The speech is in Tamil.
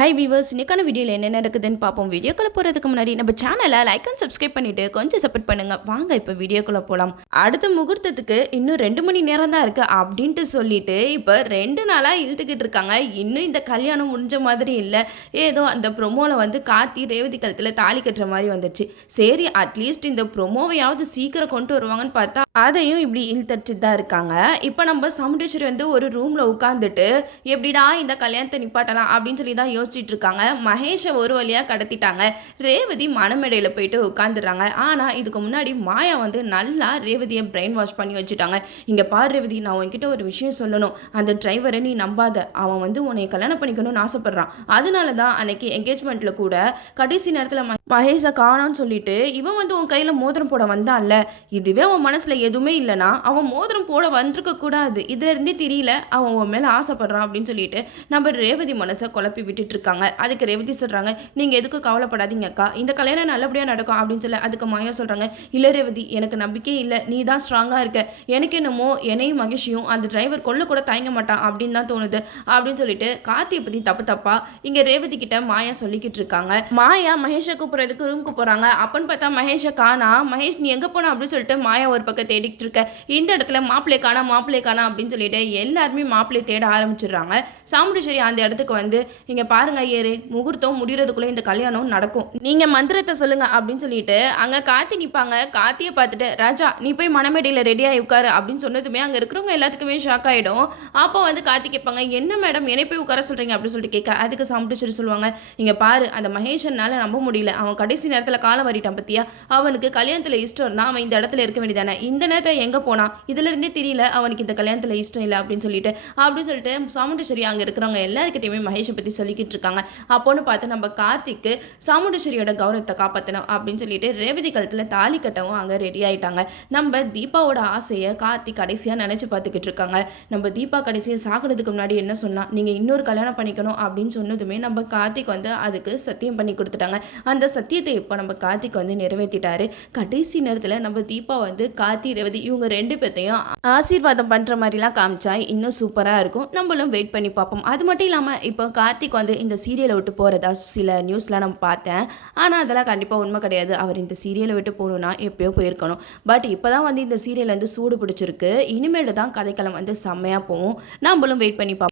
ஹை வீவர்ஸ் இன்னைக்கான வீடியோவில் என்ன நடக்குதுன்னு பார்ப்போம். வீடியோக்குள்ள போகிறதுக்கு முன்னாடி நம்ம சேனலை லைக் அண்ட் சப்ஸ்கிரைப் பண்ணிட்டு கொஞ்சம் சப்போர்ட் பண்ணுங்க. வாங்க இப்போ வீடியோக்குள்ள போகலாம் அடுத்த முகூர்த்தத்துக்கு இன்னும் ரெண்டு மணி நேரம் தான் இருக்கு அப்படின்ட்டு சொல்லிட்டு இப்போ ரெண்டு நாளாக இழுத்துக்கிட்டு இருக்காங்க. இன்னும் இந்த கல்யாணம் முடிஞ்ச மாதிரி இல்லை. ஏதோ அந்த ப்ரொமோவில் வந்து காத்தி ரேவதி கழுத்தில் தாலி கட்டுற மாதிரி வந்துச்சு சரி அட்லீஸ்ட் இந்த ப்ரொமோவையாவது சீக்கிரம் கொண்டு வருவாங்கன்னு பார்த்தா அதையும் இப்படி இழுத்தடிச்சு தான் இருக்காங்க. இப்போ நம்ம சமுண்டேஸ்வரி வந்து ஒரு ரூமில் உட்காந்துட்டு எப்படிடா இந்த கல்யாணத்தை நிப்பாட்டலாம் அப்படின்னு சொல்லி தான் யோசிச்சுட்டு இருக்காங்க மகேஷை ஒரு வழியாக கடத்திட்டாங்க. ரேவதி மணமேடையில் போயிட்டு உட்காந்துடுறாங்க ஆனால் இதுக்கு முன்னாடி மாயா வந்து நல்லா ரேவதியை பிரெயின் வாஷ் பண்ணி வச்சுட்டாங்க. இங்கே பார் ரேவதி நான் உன்கிட்ட ஒரு விஷயம் சொல்லணும். அந்த டிரைவரை நீ நம்பாத. அவன் வந்து உன்னை கல்யாணம் பண்ணிக்கணும்னு ஆசைப்படுறான். அதனால தான் அன்னைக்கு என்கேஜ்மெண்ட்டில் கூட கடைசி நேரத்தில் மகேஷை காணோன்னு சொல்லிட்டு இவன் வந்து உன் கையில் மோதிரம் போட வந்தான்ல. இதுவே உன் மனசில் எதுவுமே இல்லைனா அவன் மோதிரம் போட வந்திருக்க கூடாது. இதுலேருந்தே தெரியல அவன் உன் மேலே ஆசைப்படுறான் அப்படின்னு சொல்லிட்டு நம்ம ரேவதி மனசை குழப்பி விட்டுட்டு இருக்காங்க. அதுக்கு ரேவதி சொல்கிறாங்க நீங்கள் எதுக்கு கவலைப்படாதீங்க அக்கா. இந்த கல்யாணம் நல்லபடியாக நடக்கும் அப்படின்னு சொல்லி அதுக்கு மாயா சொல்கிறாங்க இல்லை ரேவதி எனக்கு நம்பிக்கை இல்லை. நீ தான் ஸ்ட்ராங்காக இருக்க. எனக்கு என்னமோ என்னையும் மகிழ்ச்சியும் அந்த டிரைவர் கொள்ள கூட தயங்க மாட்டான் அப்படின்னு தான் தோணுது அப்படின்னு சொல்லிட்டு கார்த்தியை பற்றி தப்பு தப்பா இங்கே ரேவதி கிட்ட மாயா சொல்லிக்கிட்டு இருக்காங்க. மாயா மகேஷை போகிறதுக்கு ரூமுக்கு போகிறாங்க அப்பன்னு பார்த்தா மகேஷை காணா மகேஷ் நீ எங்கே போன? அப்படின்னு சொல்லிட்டு மாயா ஒரு பக்கம் தேடிக்கிட்டு இருக்க. இந்த இடத்துல மாப்பிள்ளை காணா மாப்பிள்ளை காணா? அப்படின்னு சொல்லிட்டு எல்லாருமே மாப்பிள்ளை தேட ஆரம்பிச்சிடுறாங்க. சாமுண்டீஸ்வரி அந்த இடத்துக்கு வந்து இங்கே பாருங்க ஐயரே முகூர்த்தம் முடிகிறதுக்குள்ளே இந்த கல்யாணம் நடக்கும். நீங்கள் மந்திரத்தை சொல்லுங்க அப்படின்னு சொல்லிட்டு அங்கே காத்தி நிற்பாங்க காத்தியை பார்த்துட்டு ராஜா நீ போய் மணமேடையில் ரெடியாகி உட்காரு அப்படின்னு சொன்னதுமே அங்கே இருக்கிறவங்க எல்லாத்துக்குமே ஷாக் ஆகிடும் அப்போ வந்து காத்தி கேட்பாங்க என்ன மேடம் என்னை போய் உட்கார சொல்கிறீங்க அப்படின்னு சொல்லிட்டு கேட்க அதுக்கு சாமுண்டீஸ்வரி சொல்லுவாங்க இங்கே பாரு அந்த மகேஷனால் நம்ப முடியல. அவன் கடைசி நேரத்தில் காலம் வரிட்டான் பத்தியா? அவனுக்கு கல்யாணத்தில் இஷ்டம். இருந்தால் அவன் இந்த இடத்துல இருக்க வேண்டியதானே? இந்த நேரத்தில் எங்கே போனான் இதுல இருந்தே தெரியல அவனுக்கு இந்த கல்யாணத்தில் இஷ்டம் இல்லை அப்படின்னு சொல்லிட்டு. அப்படின்னு சொல்லிட்டு சாமுண்டேஸ்வரி அங்கே இருக்கிறவங்க எல்லாருக்கிட்டையுமே மகேஷை பற்றி சொல்லிக்கிட்டு இருக்காங்க. அப்போன்னு பார்த்து நம்ம கார்த்திக்கு சாமுண்டேஸ்வரியோட கௌரவத்தை காப்பாற்றணும் அப்படின்னு சொல்லிட்டு ரேவதி கழுத்தில் தாலி கட்டவும் அங்கே ரெடி ஆயிட்டாங்க. நம்ம தீபாவோட ஆசையை கார்த்திக் கடைசியாக நினச்சி பார்த்துக்கிட்டு இருக்காங்க. நம்ம தீபா கடைசியை சாக்கிறதுக்கு முன்னாடி என்ன சொன்னால் நீங்கள் இன்னொரு கல்யாணம் பண்ணிக்கணும் அப்படின்னு சொன்னதுமே நம்ம கார்த்திக் வந்து அதுக்கு சத்தியம் பண்ணி கொடுத்துட்டாங்க. அந்த சத்தியத்தை இப்போ நம்ம கார்த்திக் வந்து நிறைவேற்றிட்டாரு கடைசி நேரத்தில் நம்ம தீபா வந்து கார்த்தி ரேவதி இவங்க ரெண்டு பேர்த்தையும் ஆசீர்வாதம் பண்ணுற மாதிரிலாம் காமிச்சா இன்னும் சூப்பராக இருக்கும். நம்மளும் வெயிட் பண்ணி பார்ப்போம். அது மட்டும் இல்லாமல் இப்போ கார்த்திக் வந்து இந்த சீரியலை விட்டு போகிறதா சில நியூஸ்லாம் நான் பார்த்தேன். ஆனால் அதெல்லாம் கண்டிப்பாக உண்மை கிடையாது. அவர் இந்த சீரியலை விட்டு போகணுன்னா எப்பயோ போயிருக்கணும். பட் இப்போ தான் வந்து இந்த சீரியல் வந்து சூடு பிடிச்சிருக்கு. இனிமேல் தான் கதைக்களம் வந்து செம்மையாக போகும். நம்மளும் வெயிட் பண்ணி பார்ப்போம்.